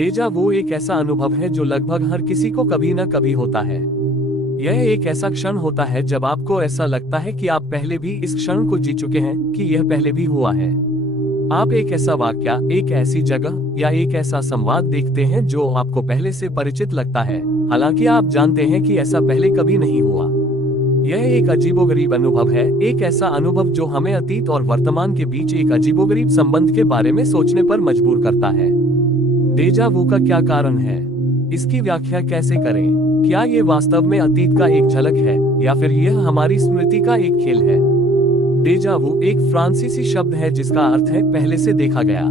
डेजा वू एक ऐसा अनुभव है जो लगभग हर किसी को कभी न कभी होता है। यह एक ऐसा क्षण होता है जब आपको ऐसा लगता है कि आप पहले भी इस क्षण को जी चुके हैं, कि यह पहले भी हुआ है। आप एक ऐसा वाक्य, एक ऐसी जगह या एक ऐसा संवाद देखते हैं जो आपको पहले से परिचित लगता है, हालांकि आप जानते हैं कि ऐसा पहले कभी नहीं हुआ। यह एक अजीबोगरीब अनुभव है, एक ऐसा अनुभव जो हमें अतीत और वर्तमान के बीच एक अजीबोगरीब संबंध के बारे में सोचने पर मजबूर करता है। डेजा वू का क्या कारण है? इसकी व्याख्या कैसे करें? क्या ये वास्तव में अतीत का एक झलक है या फिर यह हमारी स्मृति का एक खेल है? डेजा वू एक फ्रांसीसी शब्द है जिसका अर्थ है पहले से देखा गया।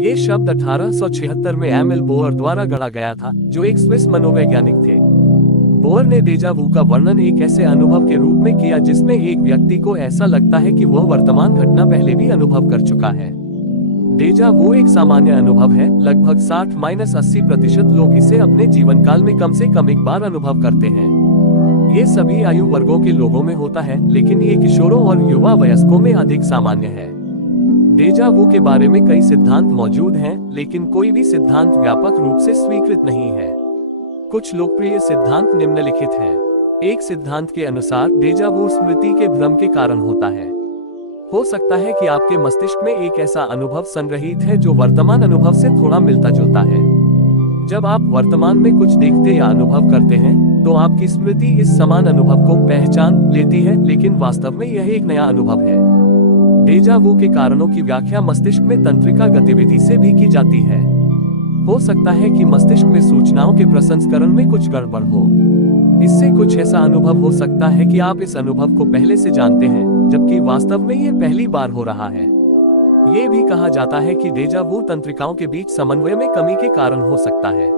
ये शब्द 1876 में एमिल बोअर द्वारा गढ़ा गया था, जो एक स्विस मनोवैज्ञानिक थे। बोअर ने डेजा वू का वर्णन एक ऐसे अनुभव के रूप में किया जिसमें एक व्यक्ति को ऐसा लगता है कि वह वर्तमान घटना पहले भी अनुभव कर चुका है। डेजा वू एक सामान्य अनुभव है, लगभग 60-80% लोग इसे अपने जीवन काल में कम से कम एक बार अनुभव करते हैं। ये सभी आयु वर्गों के लोगों में होता है, लेकिन ये किशोरों और युवा वयस्कों में अधिक सामान्य है। डेजा वू के बारे में कई सिद्धांत मौजूद हैं, लेकिन कोई भी सिद्धांत व्यापक रूप से स्वीकृत नहीं है। कुछ लोकप्रिय सिद्धांत निम्नलिखित हैं। एक सिद्धांत के अनुसार डेजा वू स्मृति के भ्रम के कारण होता है। हो सकता है कि आपके मस्तिष्क में एक ऐसा अनुभव संग्रहित है जो वर्तमान अनुभव से थोड़ा मिलता जुलता है। जब आप वर्तमान में कुछ देखते या अनुभव करते हैं, तो आपकी स्मृति इस समान अनुभव को पहचान लेती है, लेकिन वास्तव में यह एक नया अनुभव है। डेजा वू के कारणों की व्याख्या मस्तिष्क में तंत्रिका गतिविधि से भी की जाती है। हो सकता है कि मस्तिष्क में सूचनाओं के प्रसंस्करण में कुछ गड़बड़ हो। इससे कुछ ऐसा अनुभव हो सकता है कि आप इस अनुभव को पहले से जानते हैं, जबकि वास्तव में ये पहली बार हो रहा है। ये भी कहा जाता है कि डेजा वू तंत्रिकाओं के बीच समन्वय में कमी के कारण हो सकता है।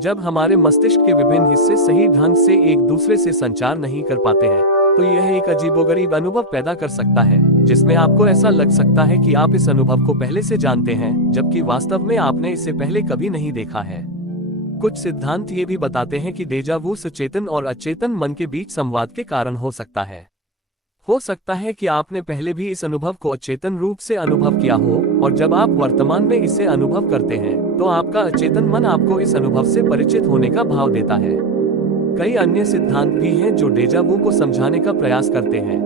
जब हमारे मस्तिष्क के विभिन्न हिस्से सही ढंग से एक दूसरे से संचार नहीं कर पाते हैं, तो यह एक अजीबोगरीब अनुभव पैदा कर सकता है, जिसमें आपको ऐसा लग सकता है कि आप इस अनुभव को पहले से जानते हैं, जबकि वास्तव में आपने इसे पहले कभी नहीं देखा है। कुछ सिद्धांत ये भी बताते हैं कि डेजा वू सचेतन और अचेतन मन के बीच संवाद के कारण हो सकता है। हो सकता है कि आपने पहले भी इस अनुभव को अचेतन रूप से अनुभव किया हो, और जब आप वर्तमान में इसे अनुभव करते हैं, तो आपका अचेतन मन आपको इस अनुभव से परिचित होने का भाव देता है। कई अन्य सिद्धांत भी हैं जो डेजा वू को समझाने का प्रयास करते हैं।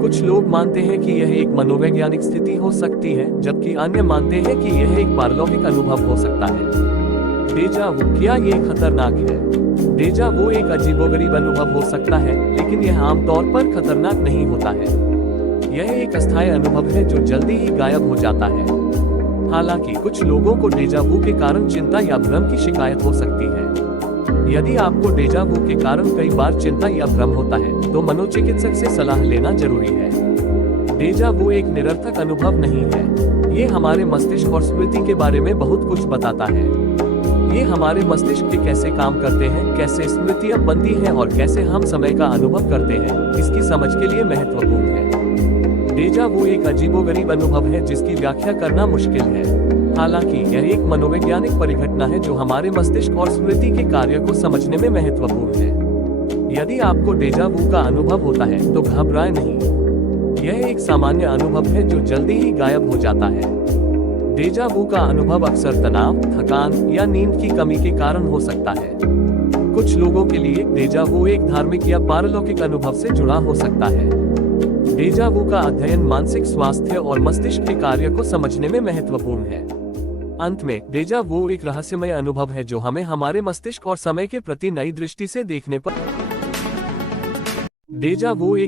कुछ लोग मानते हैं कि यह एक मनोवैज्ञानिक स्थिति हो सकती है, जबकि अन्य मानते हैं कि यह एक पारलौकिक अनुभव हो सकता है। डेजा वू क्या ये खतरनाक है? डेजा वू एक अजीबोगरीब अनुभव हो सकता है, लेकिन यह आमतौर पर खतरनाक नहीं होता है। यह एक अस्थायी अनुभव है जो जल्दी ही गायब हो जाता है। हालांकि कुछ लोगों को डेजा वू के कारण चिंता या भ्रम की शिकायत हो सकती है। यदि आपको डेजा वू के कारण कई बार चिंता या भ्रम होता है, तो मनोचिकित्सक से सलाह लेना जरूरी है। डेजा वू एक निरर्थक अनुभव नहीं है। ये हमारे मस्तिष्क और स्मृति के बारे में बहुत कुछ बताता है। ये हमारे मस्तिष्क के कैसे काम करते हैं, कैसे स्मृतियां बनती हैं और कैसे हम समय का अनुभव करते हैं, इसकी समझ के लिए महत्वपूर्ण है। डेजा वू एक अजीबोगरीब अनुभव है जिसकी व्याख्या करना मुश्किल है। हालांकि यह एक मनोवैज्ञानिक परिघटना है जो हमारे मस्तिष्क और स्मृति के कार्य को समझने में महत्वपूर्ण है। यदि आपको डेजा वू का अनुभव होता है, तो घबराएं नहीं। यह एक सामान्य अनुभव है जो जल्दी ही गायब हो जाता है। डेजा वू का अनुभव अक्सर तनाव, थकान या नींद की कमी के कारण हो सकता है। कुछ लोगों के लिए डेजा वू एक धार्मिक या पारलौकिक अनुभव से जुड़ा हो सकता है। डेजा वू का अध्ययन मानसिक स्वास्थ्य और मस्तिष्क के कार्य को समझने में महत्वपूर्ण है। अंत में, डेजा वू एक रहस्यमय अनुभव है जो हमें हमारे मस्तिष्क और समय के प्रति नई दृष्टि से देखने पर। डेजा वू एक